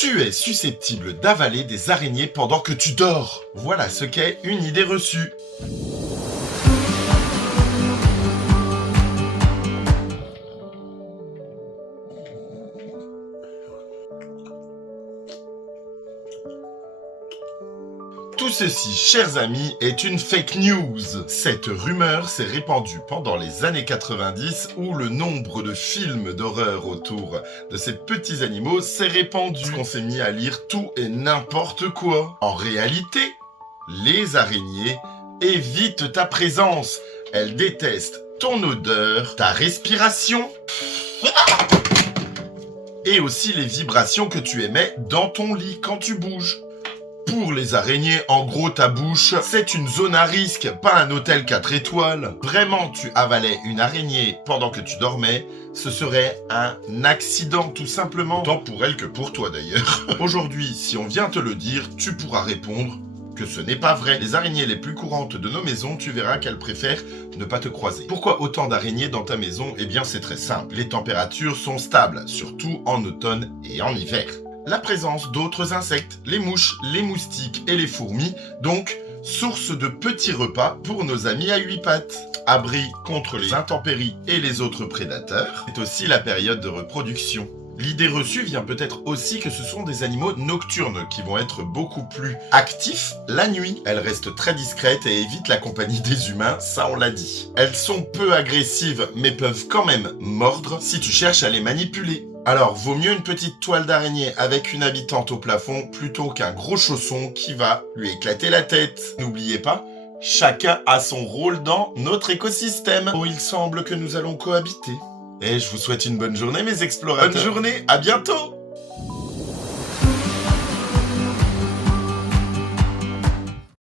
Tu es susceptible d'avaler des araignées pendant que tu dors. Voilà ce qu'est une idée reçue. Tout ceci, chers amis, est une fake news. Cette rumeur s'est répandue pendant les années 90 où le nombre de films d'horreur autour de ces petits animaux s'est répandu. On s'est mis à lire tout et n'importe quoi. En réalité, les araignées évitent ta présence. Elles détestent ton odeur, ta respiration et aussi les vibrations que tu émets dans ton lit quand tu bouges. Pour les araignées, en gros, ta bouche, c'est une zone à risque, pas un hôtel 4 étoiles. Vraiment, tu avalais une araignée pendant que tu dormais, ce serait un accident, tout simplement. Tant pour elle que pour toi, d'ailleurs. Aujourd'hui, si on vient te le dire, tu pourras répondre que ce n'est pas vrai. Les araignées les plus courantes de nos maisons, tu verras qu'elles préfèrent ne pas te croiser. Pourquoi autant d'araignées dans ta maison? Eh bien, c'est très simple. Les températures sont stables, surtout en automne et en hiver. La présence d'autres insectes, les mouches, les moustiques et les fourmis, donc source de petits repas pour nos amis à 8 pattes. Abri contre les intempéries et les autres prédateurs, c'est aussi la période de reproduction. L'idée reçue vient peut-être aussi que ce sont des animaux nocturnes qui vont être beaucoup plus actifs la nuit. Elles restent très discrètes et évitent la compagnie des humains, ça on l'a dit. Elles sont peu agressives mais peuvent quand même mordre si tu cherches à les manipuler. Alors, vaut mieux une petite toile d'araignée avec une habitante au plafond plutôt qu'un gros chausson qui va lui éclater la tête. N'oubliez pas, chacun a son rôle dans notre écosystème. Oh, il semble que nous allons cohabiter. Et je vous souhaite une bonne journée, mes explorateurs. Bonne journée, à bientôt!